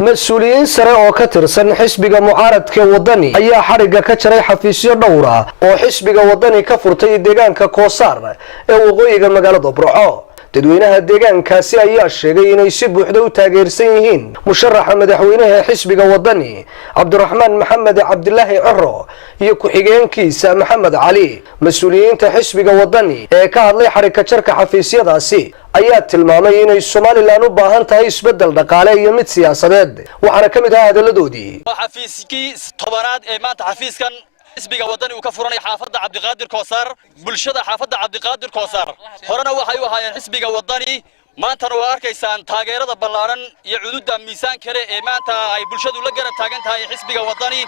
مسؤولين sare oo ka tirsan xisbiga mucaaradka wadani ayaa xariga ka jaray xafiisyo dhowr ah oo xisbiga wadani ka furtay deegaanka Koosar ee waqooyiga magaalada Burco. dadweynaha deegaankaasi ayaa sheegay inay si buuxda u taageersan yihiin musharaxa madaxweynaha xisbiga wadani Cabdiraxmaan Maxamed Cabdilaahi Ciro iyo ku-xigeenkiisa Maxamed Cali. mas'uuliyiinta xisbiga wadani ee ka hadlay xariga jarka xafiisyadaasi ayaa tilmaamay inay Soomaaliland u baahan tahay isbedel dhaqaale iyo mid siyaasadeed. waxaana ka mid ah hadaladoodii xafiiskii tobanaad ee maanta xafiiskan xisbiga wadani uu ka furanay xaafadda Cabdiqaadir Koosar bulshada xaafadda Cabdiqaadir Koosar horena waxay u ahaayeen xisbiga wadani maantana waa arkaysaan taageerada ballaaran iyo cududa miisaan kale ee maanta ay bulshadu la garab taagan tahay xisbiga wadani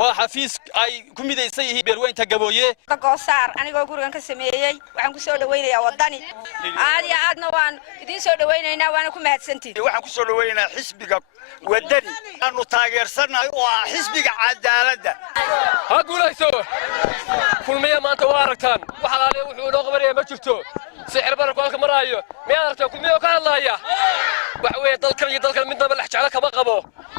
waa xafiis ay ku midaysan yihiin beerweynta Gabooye Koosar anigoo gurigan ka sameeyay waxaan ku soo dhaweynayaa wadani aadna waan idin soo dhaweynaynaa waana ku mahadsantihiin waxaan ku soo dhaweynayaa xisbiga wadani aanu taageersanahay oo ah xisbiga cadaaladda ha guulayso kulmiye maanta waa aragtaan waxa laale wuxuu noo qabanaya ma jirto sixir bararku halka maraayo miyaad aragtaan kulmiye ka hadlaya wax weeye dalkan midnaba la jecel kama qabo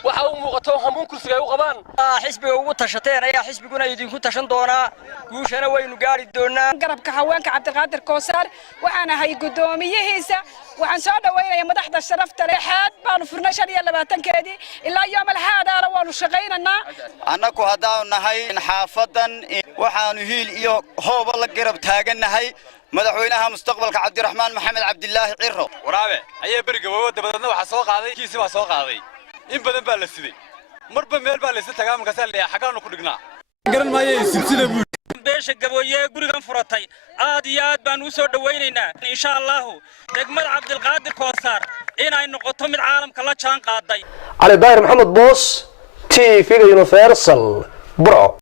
waxa uu muuqato hamuun kursiga ay u qabaan xisbiga ugu tashateen ayaa xisbiguna idinku tashan doonaa guushana waynu gaari doonaa garabka haweenka Cabdiqaadir Koosar waxaan ahay gudoomiyihiisa waxaan soo dhaweynayaa madaxda sharafta leh xaad baan furnay 25keedii ilaa yoomal haadaana waanu shaqeynaa annagu hadaan nahay xaafadan waxaanu hiil iyo hooba la garab taaganahay madaxweynaha mustaqbalka Cabdiraxmaan Maxamed Cabdilaahi Ciro waraabe ayaa bariga wadada waxa soo qaaday kiisi waa soo qaaday in badan baa la siday marba meel baa la isla tagaa markaas la xaqaanu ku dhignaa garan maayay silsida beesha Gabooye gurigan furatay aad iyo aad baan u soo dhaweynaynaa insha Allah degmada Cabdiqaadir Koosar inay noqoto mid caalamka la jaan qaaday علي داير محمد بوس TV Universal Burco.